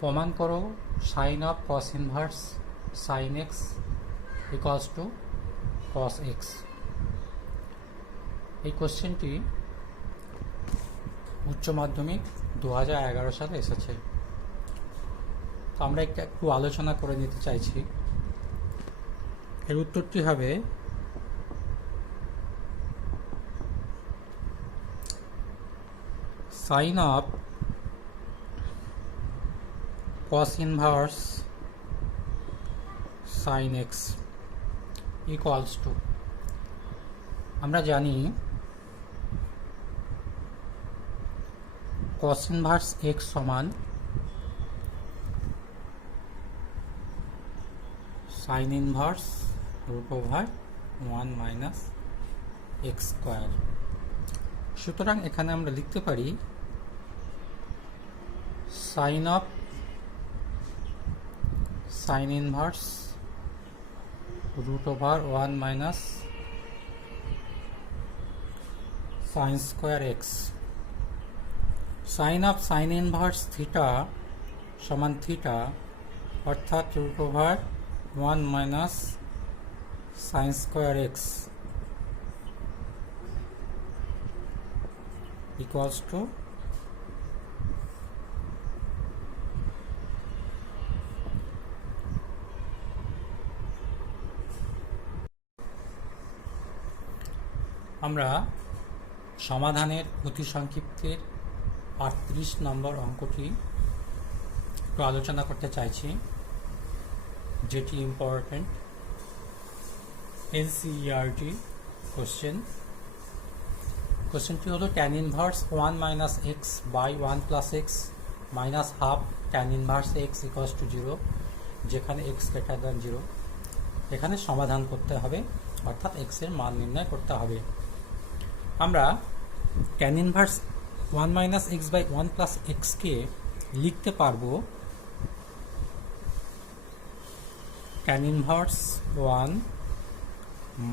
প্রমাণ করো sine of cos inverse sine x equals to cos x. এই কোশ্চেনটি উচ্চ মাধ্যমিক 2011 সালে এসেছে। তো আমরা একটু আলোচনা করে নিতে চাইছি। এর উত্তরটি হবে sine of cos inverse sin x equals to, আমরা জানি cos inverse x সমান sin inverse root over 1 minus x square। সুতরাং এখানে আমরা লিখতে পারি sin of sin inverse root over 1 minus sin square x। sin of sin inverse theta সমান theta অর্থাৎ root over 1 minus sin square x equals to আমরা সমাধানের অতি সংক্ষিপ্তের 38 নম্বর অঙ্কটি একটু আলোচনা করতে চাইছি, যেটি ইম্পর্টেন্ট এনসিইআরটি কোশ্চেন। কোশ্চেনটি হলো tan inverse 1 minus x by 1 plus x minus half tan inverse x equals to 0, যেখানে x greater than 0। এখানে সমাধান করতে হবে, অর্থাৎ x এর মান নির্ণয় করতে হবে। আমরা tan inverse 1 minus x by 1 plus x কে লিখতে পারবো tan inverse 1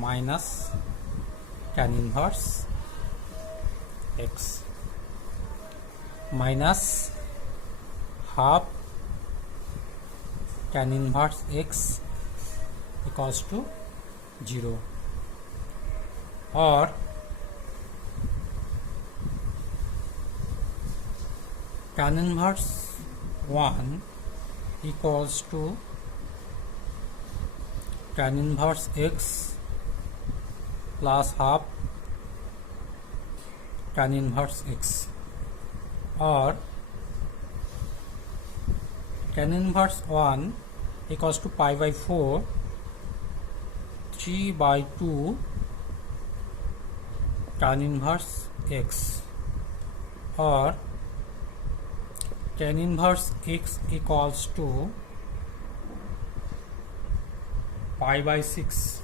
minus tan inverse x minus half tan inverse x equals to 0, or tan inverse 1 equals to tan inverse x plus half tan inverse x, or tan inverse 1 equals to pi by 4 3 by 2 tan inverse x, or tan inverse x equals to pi by 6।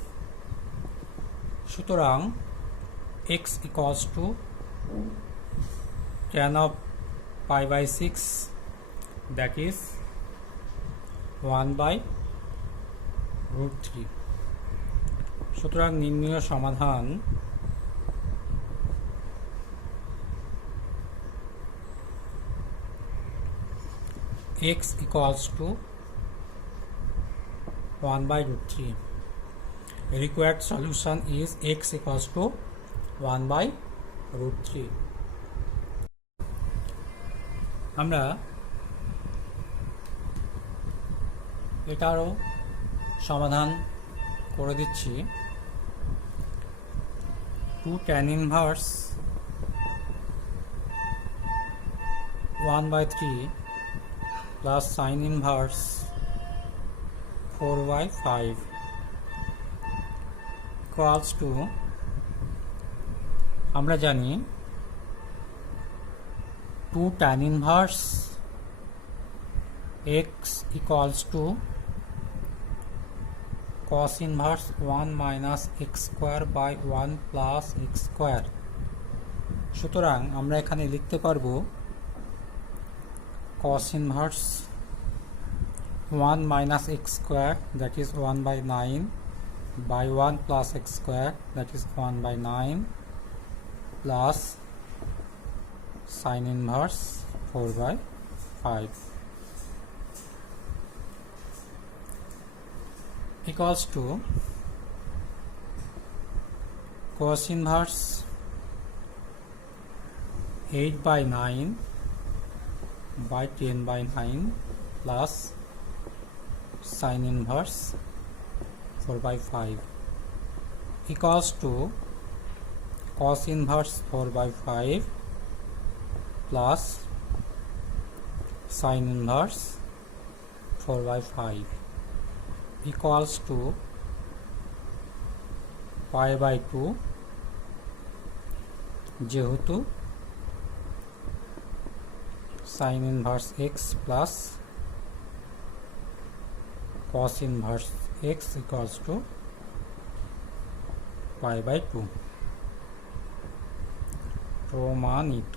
সুতরাং x equals to tan of pi by 6, that is 1 by root 3। সুতরাং নির্ণয় সমাধান x equals to 1 by root 3. Required solution is x equals to 1 by root 3. আমরা এটারও সমাধান করে দিচ্ছি। 2 tan inverse 1 by 3 plus sin inverse 4 by 5 equals to, আমরা জানি 2 tan inverse x equals to cos inverse 1 minus x square by 1 plus x square। সুতরাং আমরা এখানে লিখতে পারবো cos inverse 1 minus x square, that is 1 by 9 by 1 plus x square, that is 1 by 9 plus sin inverse 4 by 5 equals to cos inverse 8 by 9 by 10 by 9 plus sin inverse 4 by 5 equals to cos inverse 4 by 5 plus sin inverse 4 by 5 equals to pi by 2 যেহেতু sin inverse x plus cos inverse x equals to pi by 2 প্রমাণিত।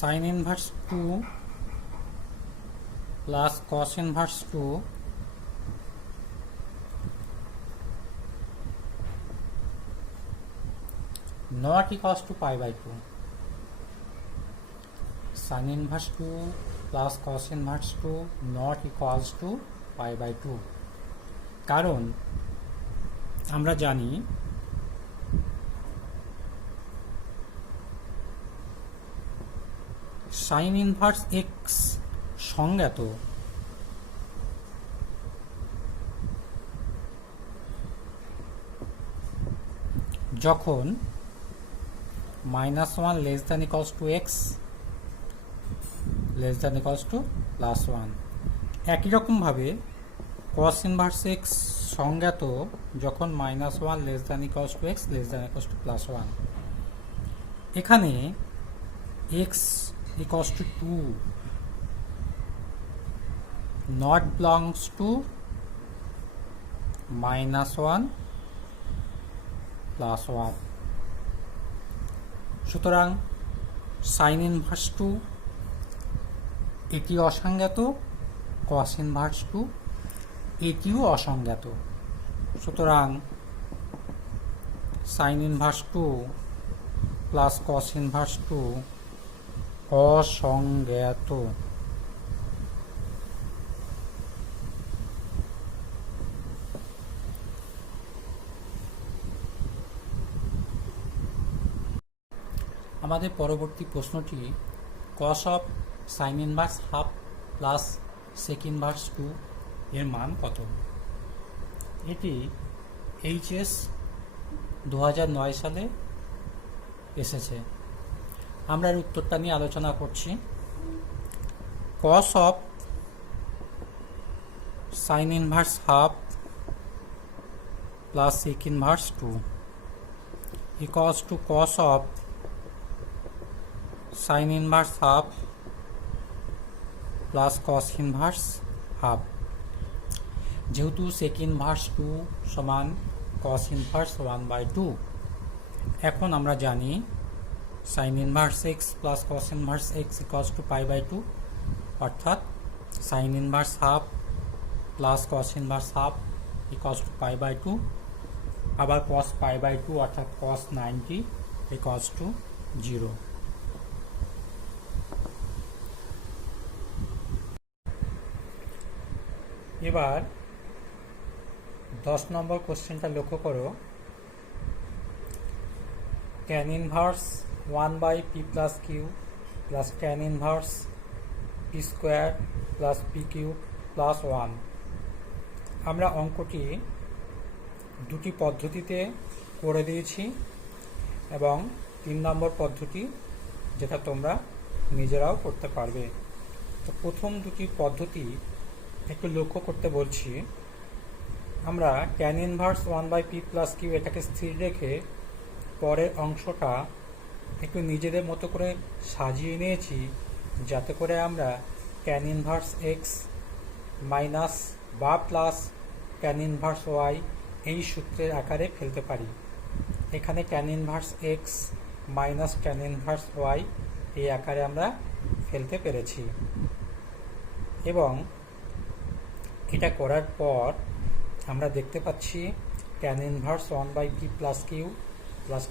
sin inverse 2 plus cos inverse 2 not equals to pi by 2. Sin inverse 2 plus cos inverse 2 not equals to pi by 2 কারণ আমরা জানি sin inverse x সংজ্ঞাত যখন -1 less than equals to x less than equals to plus 1 একই রকম ভাবে cos inverse x সংজ্ঞাত যখন -1 less than equals to x less than equals to plus 1 এখানে x equals to 2 not belongs to -1 plus 1 সুতরাং sin inverse 2 এটি অসংজ্ঞাত cos inverse 2 এটিও অসংজ্ঞাত সুতরাং sin inverse 2 plus cos inverse 2 অসংজ্ঞাত। আমাদের পরবর্তী প্রশ্নটি cos of sin inverse half plus sec inverse 2 এর মান কত? এটি এইচএস 2009 সালে এসেছে। আমরা এর উত্তরটা নিয়ে আলোচনা করছি। cos of sin inverse half plus sec inverse 2 equals to cos of sin inverse half plus cos inverse half যেহেতু sec inverse 2 সমান cos inverse 1 by 2 এখন আমরা জানি sin inverse x plus cos inverse x equals to pi by 2 অর্থাৎ sin inverse half plus cos inverse half equals to pi by 2 আবার cos pi by 2 অর্থাৎ cos 90 equals to 0। এবার 10 নম্বর কোশ্চেনটা লক্ষ্য করো tan inverse 1 by p plus q plus tan inverse p square plus p cube plus 1 আমরা অঙ্কটি দুটি পদ্ধতিতে করে দিয়েছি এবং 3 নম্বর পদ্ধতি যেটা তোমরা নিজেরাও করতে পারবে। তো প্রথম দুটি পদ্ধতি একটু লক্ষ্য করতে বলছি। আমরা tan inverse 1 by p plus q এটাকে স্থির রেখে পরের অংশটা একটু নিজেদের মতো করে সাজিয়ে নিয়েছি যাতে করে আমরা tan inverse x মাইনাস বা প্লাস tan inverse y এই সূত্রের আকারে ফেলতে পারি। এখানে tan inverse x minus tan inverse y এই আকারে আমরা ফেলতে পেরেছি এবং এটা করার পর আমরা দেখতে পাচ্ছি tan inverse 1 by p plus q plus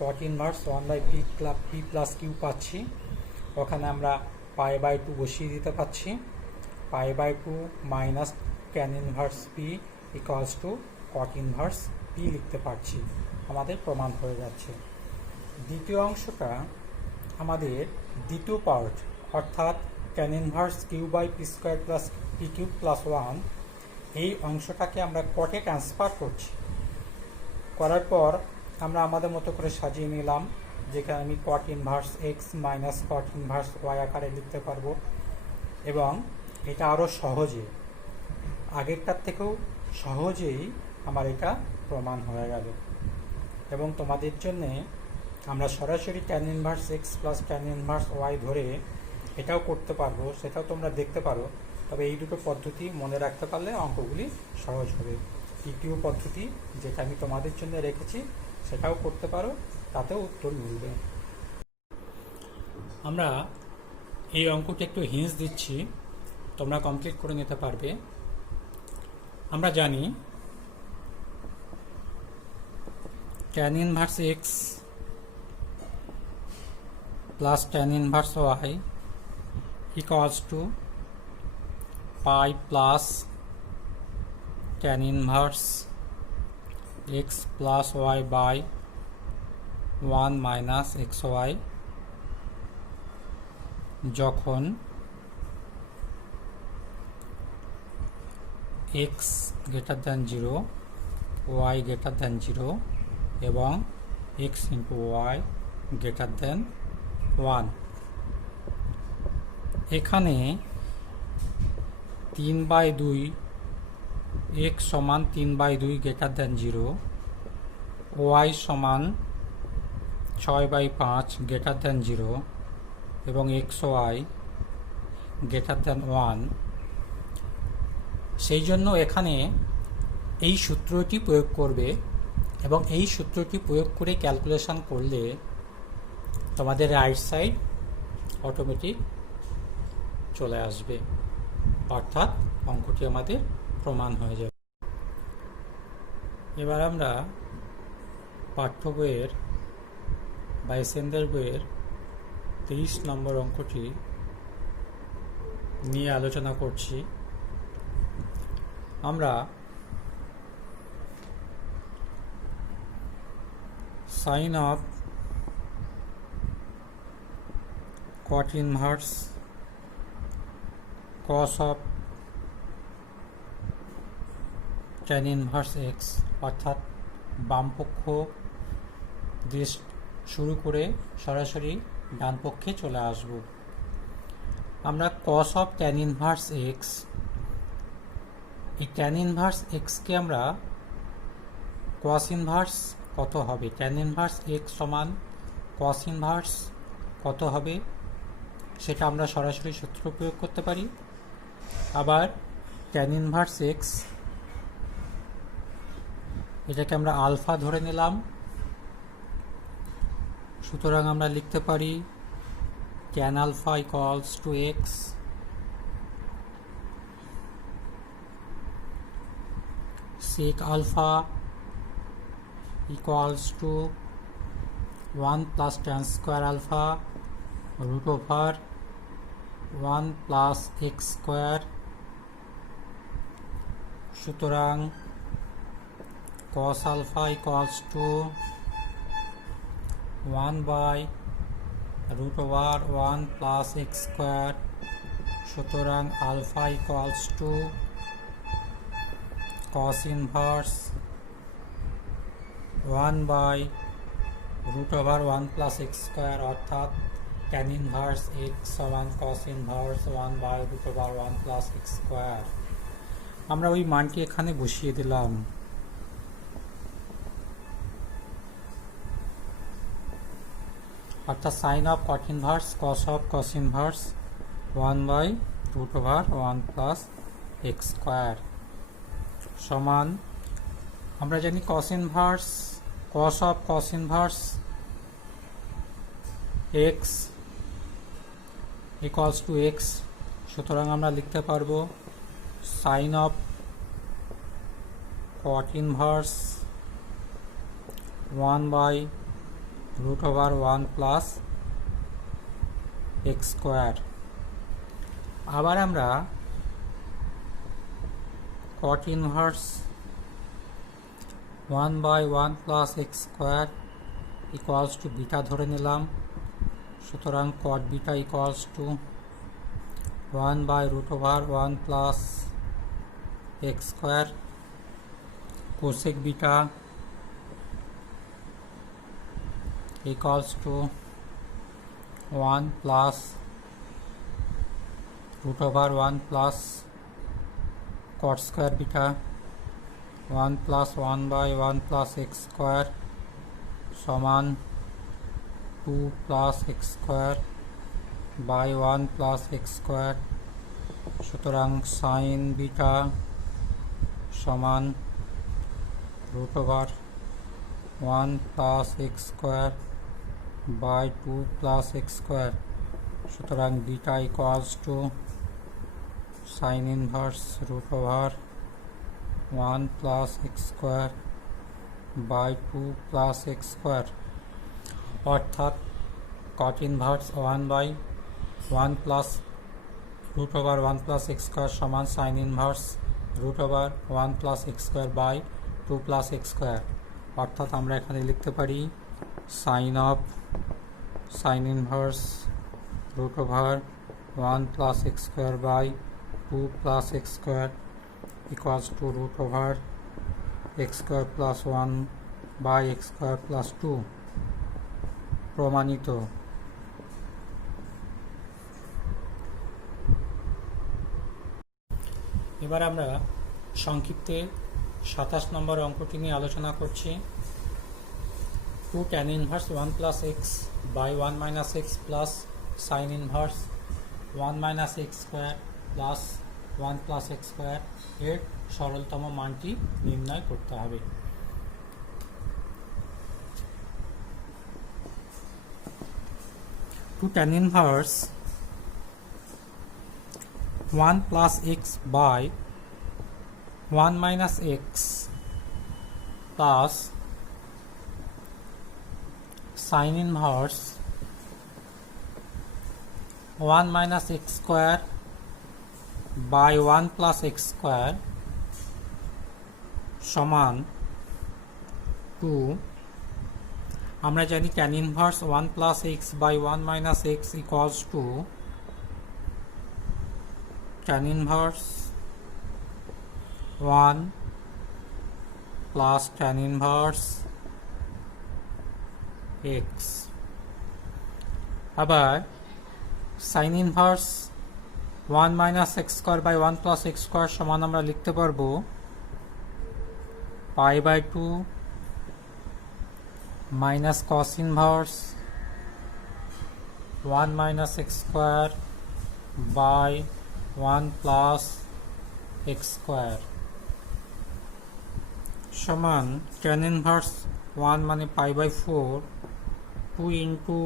cot inverse 1/p plus q পাচ্ছি। ওখানে আমরা π/2 বসিয়ে দিতে পারছি। π/2 minus tan inverse p equals to cot inverse p লিখতে পারছি। আমাদের প্রমাণ হয়ে যাচ্ছে। দ্বিতীয় অংশটা আমাদের দ্বিতীয় পার্ট, অর্থাৎ tan inverse q/p² plus p³ plus 1, এই অংশটাকে আমরা কটে ট্রান্সফার করছি। করার পর আমরা আমাদের মতো করে সাজিয়ে নিলাম, যেখানে আমি cot inverse x minus cot inverse y আকারে লিখতে পারবো, এবং এটা আরও সহজে, আগেরটার থেকেও সহজেই আমার এটা প্রমাণ হয়ে গেল। এবং তোমাদের জন্যে আমরা সরাসরি tan inverse x plus tan inverse y ধরে এটাও করতে পারবো, সেটাও তোমরা দেখতে পারো। তবে এই দুটো পদ্ধতি মনে রাখতে পারলে অঙ্কগুলি সহজ হবে। তৃতীয় পদ্ধতি যেটা আমি তোমাদের জন্য রেখেছি সেটাও করতে পারো, তাতেও উত্তর মিলবে। আমরা এই অঙ্কটি একটু হিন্টস দিচ্ছি, তোমরা কমপ্লিট করে নিতে পারবে। আমরা জানি tan inverse x plus tan inverse y equals to pi plus tan inverse x plus y by 1 minus xy যখন x greater than 0, y greater than 0 এবং x into y greater than 1। এখানে 3/2 x সমান 3/2 greater than 0, y সমান 6/5 greater than 0 এবং xy greater than 1। সেই জন্য এখানে এই সূত্রটি প্রয়োগ করবে, এবং এই সূত্রটি প্রয়োগ করে ক্যালকুলেশন করলে তোমাদের রাইট সাইড অটোমেটিক চলে আসবে, অর্থাৎ অঙ্কটি আমাদের প্রমাণ হয়ে যাবে। এবার আমরা পাঠ্য বইয়ের বা এসএনদের বইয়ের 30 নম্বর অঙ্কটি নিয়ে আলোচনা করছি। আমরা sine of cot inverse cos of tan inverse x, অর্থাৎ বামপক্ষ দিয়ে শুরু করে সরাসরি ডান পক্ষে চলে আসব। আমরা cos of tan inverse x, এই tan ইনভার্স x কে আমরা cos ইনভার্স কত হবে, tan ইনভার্স x সমান cos ইনভার্স কত হবে সেটা আমরা সরাসরি সূত্র প্রয়োগ করতে পারি। আবার tan ইনভার্স x, এটাকে আমরা আলফা ধরে নিলাম, সুতরাং আমরা লিখতে পারি tan alpha equals to x sec alpha equals to 1 plus tan square alpha root over 1 plus x square। সুতরাং cos alpha equals to 1 by root over 1 plus x square। সুতরাং alpha equals to cos inverse 1 by root over 1 plus x square, অর্থাৎ tan inverse x সমান cos inverse 1 by root over 1 plus x square। আমরা ওই মানটি এখানে বসিয়ে দিলাম। অর্থাৎ sin of cot inverse cos of cos inverse 1 by root over 1 plus x square সমান, আমরা জানি cos inverse cos of cos inverse x equals to x। সুতরাং আমরা লিখতে পারবো sin of cot inverse 1/√1 plus x square. আবার আমরা cot inverse 1/1 plus x square equals two beta ধরে নিলাম। সুতরাং cot beta equals to 1/√1 plus x square. Cosec beta equals to 1 plus √1 plus cot square beta 1 plus 1/1 plus x square সমান 2 plus x square by 1 plus x square। সুতরাং sin beta সমান √1 plus x square by 2 plus x square। সুতরাং beta equals to sign inverse √1 plus x square by 2 plus x square, অর্থাৎ cot inverse 1/1 plus √1 plus x square সমান sign inverse √1 plus x square by 2 plus x square। অর্থাৎ আমরা এখানে লিখতে পারি sign inverse √1 plus x square by 2 plus x square equals to √x square plus 1 by x square plus 2 প্রমাণিত। এবার আমরা সংক্ষিপ্তে 27 নম্বর অঙ্কটি নিয়ে আলোচনা করছি। 2 tan inverse 1 plus x by 1 minus x plus sin inverse 1 minus x square plus 1 plus x square এর সরলতম মানটি নির্ণয় করতে হবে। Two tan inverse 1 plus x by 1 minus x plus sin inverse 1 minus x square by 1 plus x square সমান 2। আমরা জানি tan inverse 1 plus x by 1 minus x equals to tan inverse 1 plus tan inverse x। আবার sin inverse 1 minus x square by 1 plus x square সমান আমরা লিখতে পারবো π/2 minus cos inverse 1 minus x square by 1 plus x square সমান tan inverse 1 মানে π/4 2 into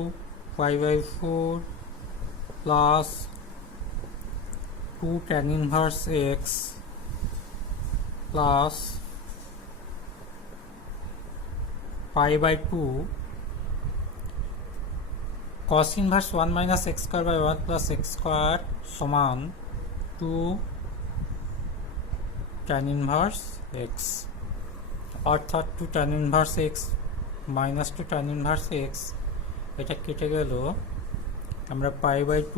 π/4 plus 2 tan inverse x plus π/2 cos inverse 1 minus x square by 1 plus x square সমান 2 tan inverse x। অর্থাৎ 2 tan inverse x minus 2 tan inverse x এটা কেটে গেল। আমরা π/2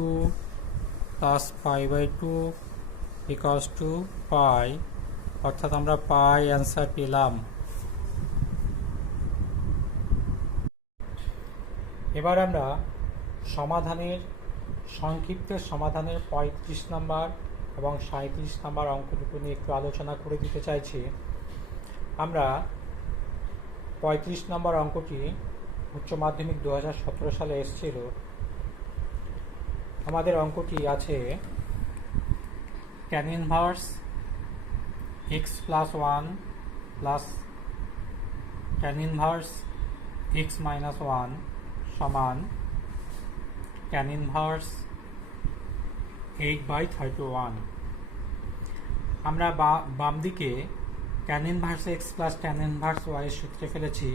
plus π/2 equals to পাই, অর্থাৎ আমরা পাই অ্যান্সার পেলাম। এবার আমরা সংক্ষিপ্ত সমাধানের 35 নম্বর এবং 37 নম্বর অঙ্ক দুটো নিয়ে একটু আলোচনা করে দিতে চাইছি। আমরা 35 নম্বর অঙ্কটি উচ্চ মাধ্যমিক 2017 সালে এসেছিল। আমাদের অঙ্কটি আছে tan inverse x plus 1 plus tan inverse x minus 1 সমান tan inverse 8/31। আমরা বাম দিকে tan inverse x plus tan inverse y এর সূত্রে ফেলেছি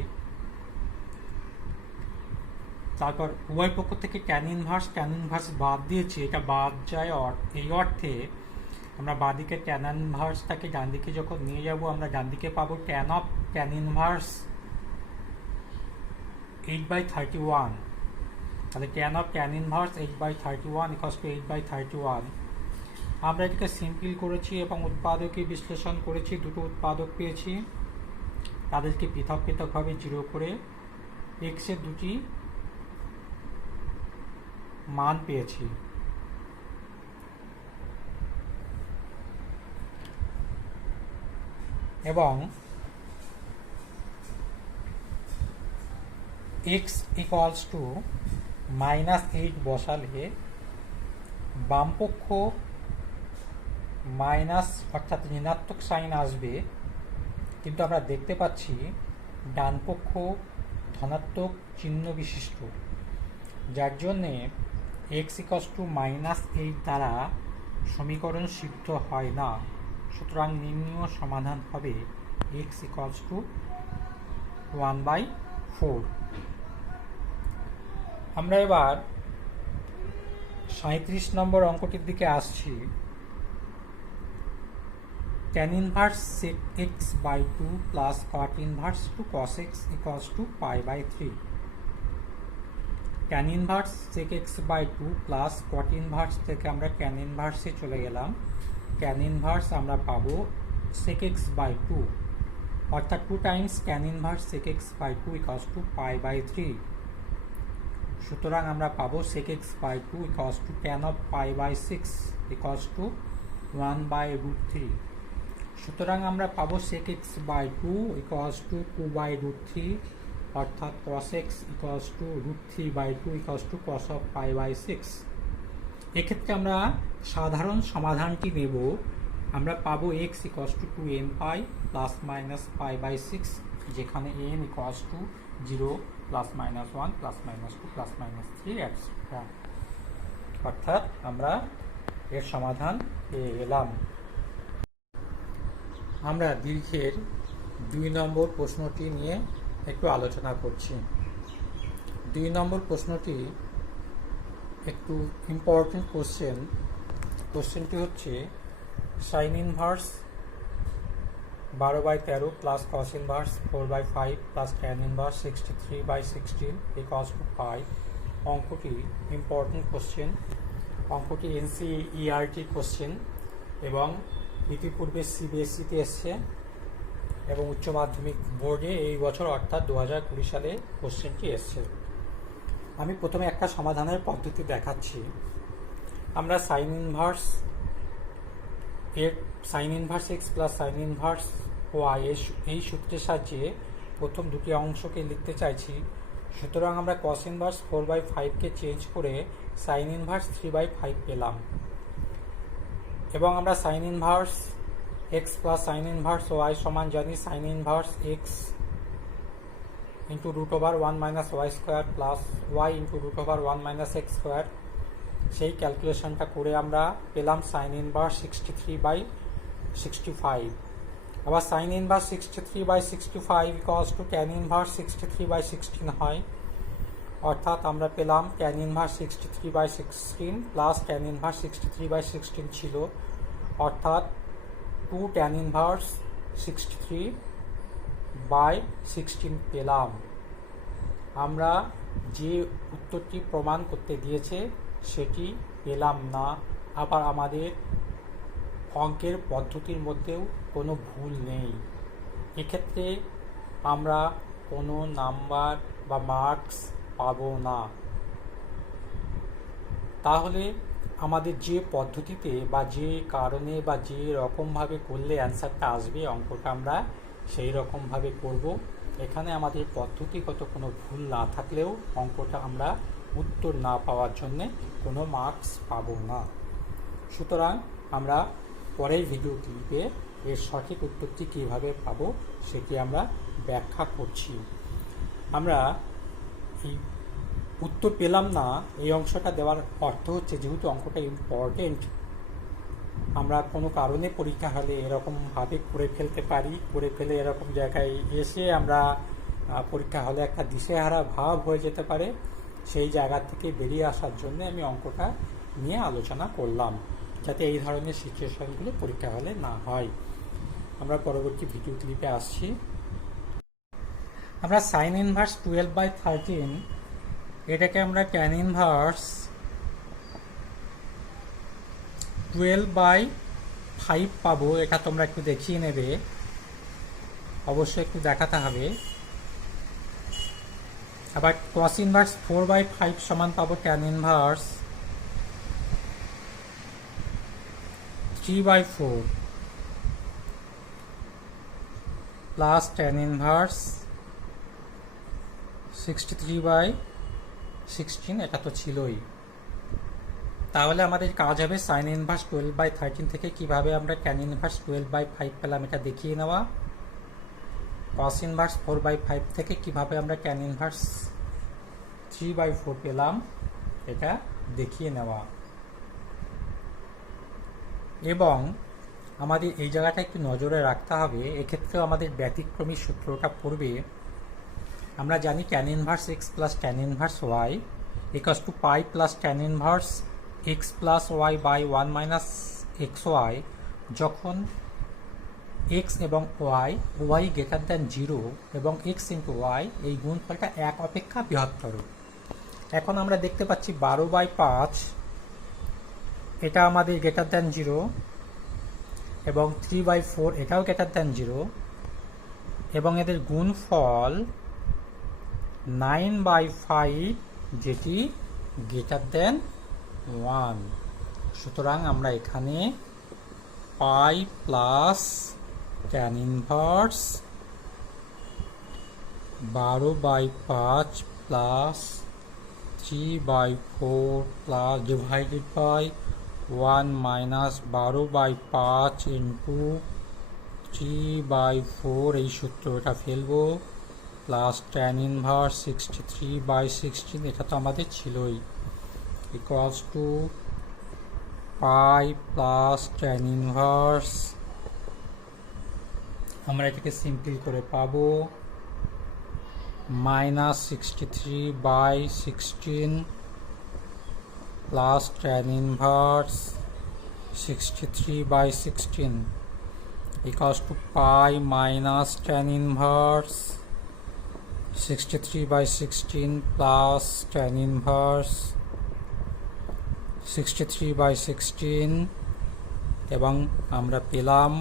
তারপর উভয় পক্ষ থেকে ট্যান ইনভার্স বাদ দিয়েছি, এটা বাদ যায় এই অর্থে আমরা বাঁদিকে ট্যান ইনভার্সটাকে ডান দিকে যখন নিয়ে যাব আমরা ডান দিকে পাবো ট্যান ইনভার্স 8/31, তাহলে ট্যান ইনভার্স 8/31 ইকুয়ালস টু 8/31। আমরা এটাকে সিম্পল করেছি এবং উৎপাদকে বিশ্লেষণ করেছি, দুটো উৎপাদক পেয়েছি, তাদেরকে পৃথক পৃথকভাবে 0 করে x এর দুটি মান পেয়েছি। এবং x ইকুয়ালস টু -8 বসালে বামপক্ষ মাইনাস অর্থাৎ ঋণাত্মক সাইন আসবে, কিন্তু আমরা দেখতে পাচ্ছি ডান পক্ষ ধনাত্মক চিহ্ন বিশিষ্ট, যার জন্যে x ইকুয়ালস টু -8 দ্বারা সমীকরণ সিদ্ধ হয় না। সুতরাং নির্ণীয় সমাধান হবে x ইকুয়ালস টু 1/4। আমরা এবার 37 নম্বর অঙ্কটির দিকে আসছি। tan inverse sec x by 2 plus cot inverse 2 cos x equals to pi/3। tan inverse sec x by 2 plus cot inverse থেকে আমরা tan inverse এ চলে গেলাম। tan inverse আমরা পাবো sec x by 2, অর্থাৎ 2 times tan inverse sec x by 2 equals to pi/3। সুতরাং আমরা পাবো sec x by 2 equals to tan of pi/6 equals to 1/√3। সুতরাং আমরা পাবো sec x by 2 equals to 2/√3, অর্থাৎ cos x equals to √3/2 equals to cos of pi/6। এক্ষেত্রে আমরা সাধারণ সমাধানটি নেব। আমরা পাবো x equals to 2n pi plus minus pi/6, যেখানে n equals to 0 plus minus 1 plus minus 2 plus minus 3 etc। অর্থাৎ আমরা এর সমাধান পেয়ে গেলাম। আমরা দীর্ঘের 2 নম্বর প্রশ্নটি নিয়ে একটু আলোচনা করছি। 2 নম্বর প্রশ্নটি একটু ইম্পর্টেন্ট কোশ্চেনটি হচ্ছে sin inverse 12/13 plus cos inverse 4/5 plus tan inverse 63/16 equals to pi. অঙ্কটি ইম্পর্টেন্ট কোশ্চেন, অঙ্কটি NCERT কোশ্চেন এবং ইতিপূর্বে CBSE-তে এসছে এবং উচ্চ মাধ্যমিক বোর্ডে এই বছর অর্থাৎ 2020 সালে কোশ্চেনটি এসছে। আমি প্রথমে একটা সমাধানের পদ্ধতি দেখাচ্ছি। আমরা sin inverse x plus sin inverse y এই সূত্রের সাহায্যে প্রথম দুটি অংশকে লিখতে চাইছি। সুতরাং আমরা cos ইনভার্স 4/5কে চেঞ্জ করে sin ইনভার্স 3/5 পেলাম, এবং আমরা sin inverse x plus sin inverse y সমান জানি sin inverse x into √1 minus y square plus y into √1 minus x square. সেই ক্যালকুলেশনটা করে আমরা পেলাম sin ইনভার্স 63/65। আবার sin inverse 63/65 equals to tan inverse 63/16 হয়, অর্থাৎ আমরা পেলাম tan inverse 63/16 plus tan inverse 63/16 ছিল, অর্থাৎ 2 tan ইনভার্স 63/16 পেলাম। আমরা যে উত্তরটি প্রমাণ করতে দিয়েছে সেটি পেলাম না। আবার আমাদের অঙ্কের পদ্ধতির মধ্যেও কোনো ভুল নেই। এক্ষেত্রে আমরা কোনো নাম্বার বা মার্কস পাবো না। তাহলে আমাদের যে পদ্ধতিতে বা যে কারণে বা যে রকমভাবে করলে অ্যান্সারটা আসবে অঙ্কটা আমরা সেই রকমভাবে করব। এখানে আমাদের পদ্ধতিগত কোনো ভুল না থাকলেও অঙ্কটা আমরা উত্তর না পাওয়ার জন্যে কোনো মার্কস পাবো না। সুতরাং আমরা পরের ভিডিও ক্লিপে এর সঠিক উত্তরটি কীভাবে পাবো সেটি আমরা ব্যাখ্যা করছি। আমরা এই উত্তর পেলাম না এই অংশটা দেওয়ার অর্থ হচ্ছে, যেহেতু অঙ্কটা ইম্পর্টেন্ট, আমরা কোনো কারণে পরীক্ষা হলে এরকমভাবে করে ফেলতে পারি, করে ফেলে এরকম জায়গায় এসে আমরা পরীক্ষা হলে একটা দিশেহারা ভাব হয়ে যেতে পারে। সেই জায়গা থেকে বেরিয়ে আসার জন্য আমি অঙ্কটা নিয়ে আলোচনা করলাম, যাতে এই ধরনের সিচুয়েশনগুলো পরীক্ষা হলে না হয়। আমরা পরবর্তী ভিডিও ক্লিপে আসছি। আমরা সাইন ইনভার্স 12/13 এটাকে আমরা ট্যান ইনভার্স 12/5 পাবো। এটা তোমরা একটু দেখিয়ে নেবে, অবশ্যই একটু দেখাতে হবে। আবার কস ইনভার্স 4/5 সমান পাবো tan inverse 3/4 plus tan inverse 63/16। এটা তো ছিলই। তাহলে আমাদের কাজ হবে সাইন ইনভার্স 12/13 থেকে কিভাবে আমরা ট্যান ইনভার্স 12/5 পেলাম এটা দেখিয়ে নেওয়া, কস ইনভার্স 4/5 থেকে কিভাবে আমরা ট্যান ইনভার্স 3/4 পেলাম এটা দেখিয়ে নেওয়া। এবং আমাদের এই জায়গাটা একটু নজরে রাখতে হবে, এক্ষেত্রেও আমাদের ব্যতিক্রমী সূত্রটা পড়বে। আমরা জানি tan inverse x plus tan inverse y equals to pi plus tan inverse x plus y by 1 minus x y, যখন এক্স এবং ওয়াই গ্রেটার দ্যান 0 এবং এক্স ইন্টু ওয়াই এই গুণফলটা 1 অপেক্ষা বৃহত্তর। এখন আমরা দেখতে পাচ্ছি 12/5 এটা আমাদের গ্রেটার দ্যান 0 এবং 3/4 এটাও গ্রেটার দ্যান 0 এবং এদের গুণফল 9/5 যেটি গ্রেটার দ্যান 1। সুতরাং আমরা এখানে pi plus tan inverse 12/5 plus 3/4 plus divided by 1 minus 12/5 into 3/4 এই সূত্রটা ফেলবো, প্লাস ট্যান ইনভার্স 63/16 এটা তো আমাদের ছিলই, equals to pi plus tan inverse, আমরা এটাকে সিম্পল করে পাবো minus 63/16 plus tan inverse 63/16 equals to pi minus tan inverse 63/16 plus tan inverse 63/16 এবং আমরা পেলাম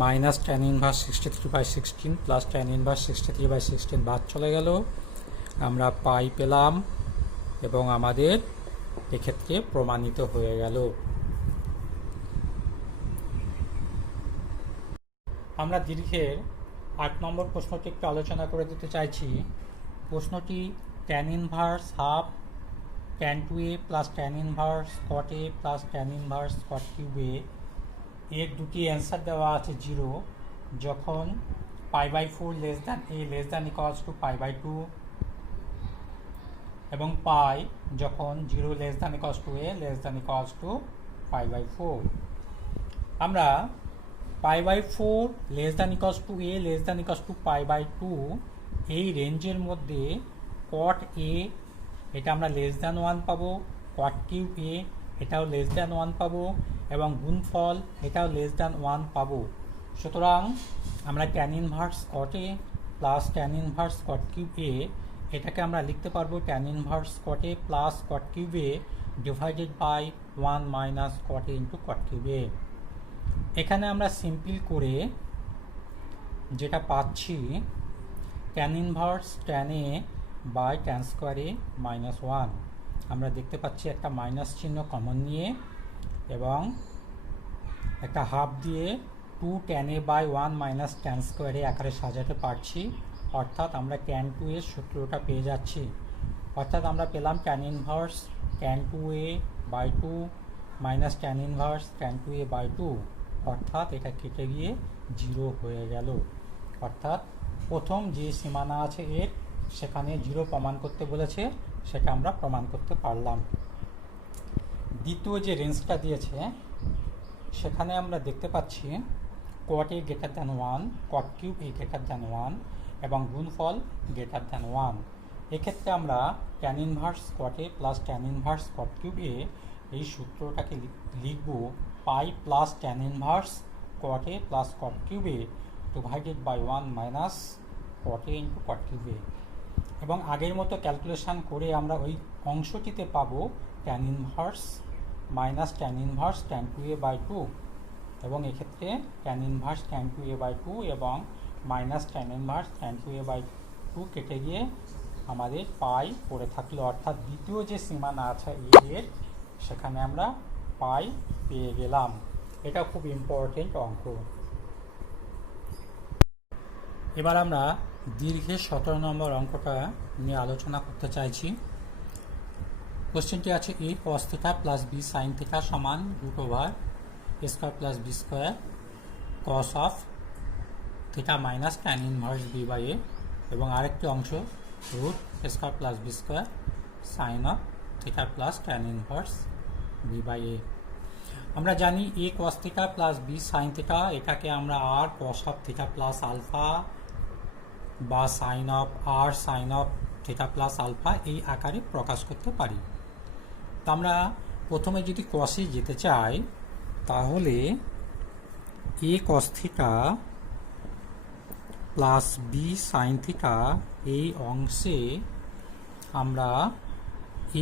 minus tan inverse 63/16 plus tan inverse 63/16 বাদ চলে গেল, আমরা পাই পেলাম এবং আমাদের এক্ষেত্রে প্রমাণিত হয়ে গেল। আমরা দীর্ঘের 8 নম্বর প্রশ্নটি একটু আলোচনা করে দিতে চাইছি। প্রশ্নটি tan inverse half tan 2a plus tan inverse cot a plus tan inverse cot cube a এর দুটি অ্যান্সার দেওয়া আছে 0 যখন π/4 less than a less than equals to π/2 এবং পাই যখন 0 less than equals to a less than equals to π/4। আমরা π/4 less than equals to a less than equals to π/2 এই রেঞ্জের মধ্যে কট a এটা আমরা লেস দ্যান 1 পাবো, কট কিউব a এটাও লেস দ্যান 1 পাবো এবং গুণফল এটাও লেস দ্যান 1 পাবো। সুতরাং আমরা tan inverse cot a plus tan inverse cot cube a এটাকে আমরা লিখতে পারবো tan inverse cot a plus cot cube a divided by 1 minus cot a into cot cube a। এখানে আমরা সিম্পল করে যেটা পাচ্ছি tan inverse tan a by tan square a minus 1, আমরা দেখতে পাচ্ছি একটা মাইনাস চিহ্ন কমন নিয়ে এবং একটা হাফ দিয়ে 2 tan a by 1 minus tan square a আকারে সাজাতে পারছি, অর্থাৎ আমরা ট্যান 2 এর সূত্রটা পেয়ে যাচ্ছি। অর্থাৎ আমরা পেলাম tan inverse tan 2a by 2 minus tan inverse tan 2a by 2, অর্থাৎ এটা কেটে গিয়ে 0 হয়ে গেল। অর্থাৎ প্রথম যে সীমানা আছে এর সেখানে 0 প্রমাণ করতে বলেছে, সেটা আমরা প্রমাণ করতে পারলাম। দ্বিতীয় যে রেঞ্জটা দিয়েছে সেখানে আমরা দেখতে পাচ্ছি cot a greater than 1 cot cube a greater than 1 এবং গুণফল গ্রেটার দ্যান 1। এক্ষেত্রে আমরা tan inverse square a plus tan inverse square cube a এই সূত্রটাকে লিখব pi plus tan inverse square a plus square cube a divided by 1 minus square a into square cube a. এবং আগের মতো calculation করে আমরা ওই অংশটিতে পাবো tan inverse minus tan inverse tan two a by 2, এবং এক্ষেত্রে tan inverse tan two a by 2 এবং minus tan inverse tan two a by 2 কেটে গিয়ে আমাদের পাই পড়ে থাকলো, অর্থাৎ দ্বিতীয় যে সীমানা আছে এর সেখানে আমরা পাই পেয়ে গেলাম। এটা খুব ইম্পর্টেন্ট অঙ্ক। এবার আমরা দীর্ঘের 17 নম্বর অঙ্কটা নিয়ে আলোচনা করতে চাইছি। কোশ্চেনটি আছে a cos theta plus b sin theta সমান root over a square plus b square cos of theta minus tan inverse b by a, এবং আরেকটি অংশ root a square plus b square sine of theta plus tan inverse b by a। আমরা জানি a cos theta plus b sin theta, এটাকে আমরা r cos of theta plus alpha বা sine of r sine of theta plus alpha এই আকারে প্রকাশ করতে পারি। তো আমরা প্রথমে যদি কসে যেতে চাই তাহলে a cos theta plus b sin theta এই অংশে আমরা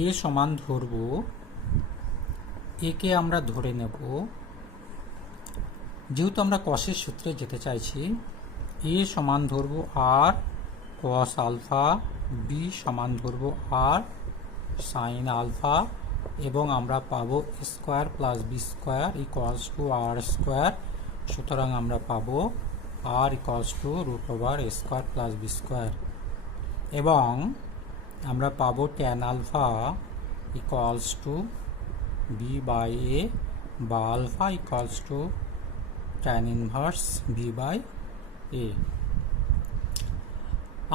a সমান ধরব, একে আমরা ধরে নেব। যেহেতু আমরা কসের সূত্রে যেতে চাইছি, a সমান ধরব r cos আলফা, b সমান ধরব r সাইন আলফা, এবং আমরা পাবো square plus b square equals to r square. সুতরাং আমরা পাবো r equals to root over a square plus b square, এবং আমরা পাবো tan alpha equals to b by a, বা alpha equals to tan inverse b by a.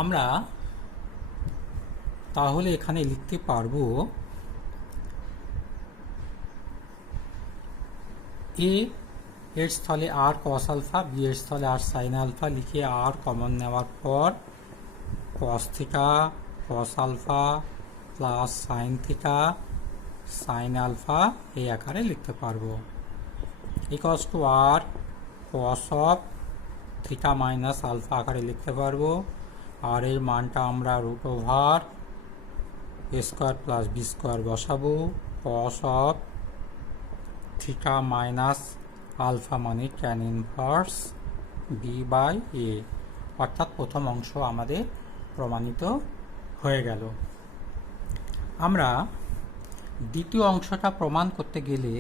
আমরা তাহলে এখানে লিখতে পারবো এ এর স্থলে আর কস আলফা, বি এর স্থলে আর সাইন আলফা লিখে আর কমন নেওয়ার পর cos theta cos alpha plus sine theta sine alpha এই আকারে লিখতে পারবো। Equals to R cos of theta minus alpha আকারে লিখতে পারবো। আর এর মানটা আমরা root over a square plus b square বসাবো। Cos of theta minus alpha মানে tan inverse b by a, অর্থাৎ প্রথম অংশ আমাদের প্রমাণিত হয়ে গেল। আমরা দ্বিতীয় অংশটা প্রমাণ করতে গেলে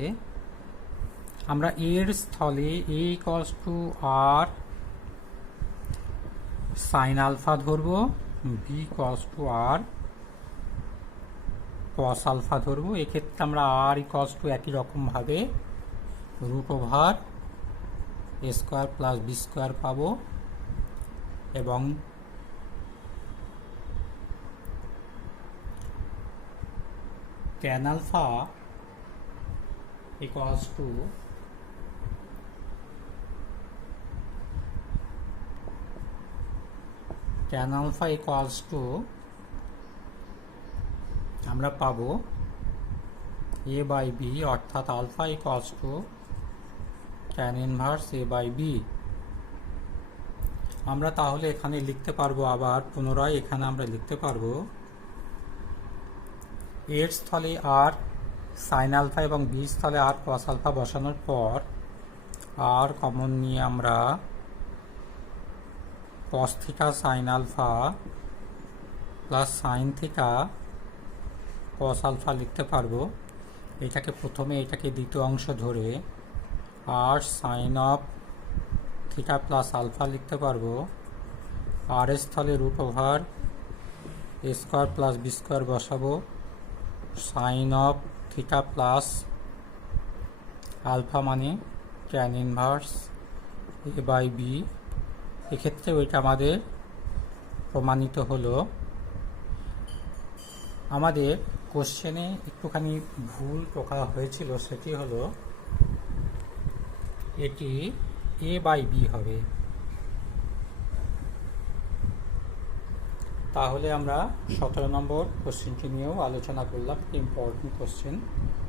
আমরা এর স্থলে a equals to r sine alpha ধরবো, b equals to R cos alpha ধরবো। এক্ষেত্রে আমরা আর ইকুয়ালস টু একই রকমভাবে root over a square plus b square পাবো, এবং tan alpha equals to tan alpha equals to আমরা পাবো এ বাই বি, অর্থাৎ alpha equals to tan inverse a by b. আমরা তাহলে এখানে লিখতে পারবো, আবার পুনরায় এখানে আমরা লিখতে পারবো এর স্থলে আর সাইন আলফা এবং বি স্থলে আর কস আলফা বসানোর পর আর কমন নিয়ে আমরা cos theta sine alpha plus sine theta cos alpha লিখতে পারবো। এটাকে প্রথমে এটাকে দ্বিতীয় অংশ ধরে r sine of theta plus alpha লিখতে পারবো। আর এর স্থলে root over a square plus b square বসাবো। Sine of theta plus alpha মানে tan inverse a by b. এক্ষেত্রে ওইটা আমাদের প্রমাণিত হলো। আমাদের কোশ্চেনে একটুখানি ভুল প্রকাশ হয়েছিল, সেটি হলো এটি এ বাই বি হবে। তাহলে আমরা 17 নম্বর কোশ্চেনটি নিয়েও আলোচনা করলাম, ইম্পর্টেন্ট কোশ্চেন।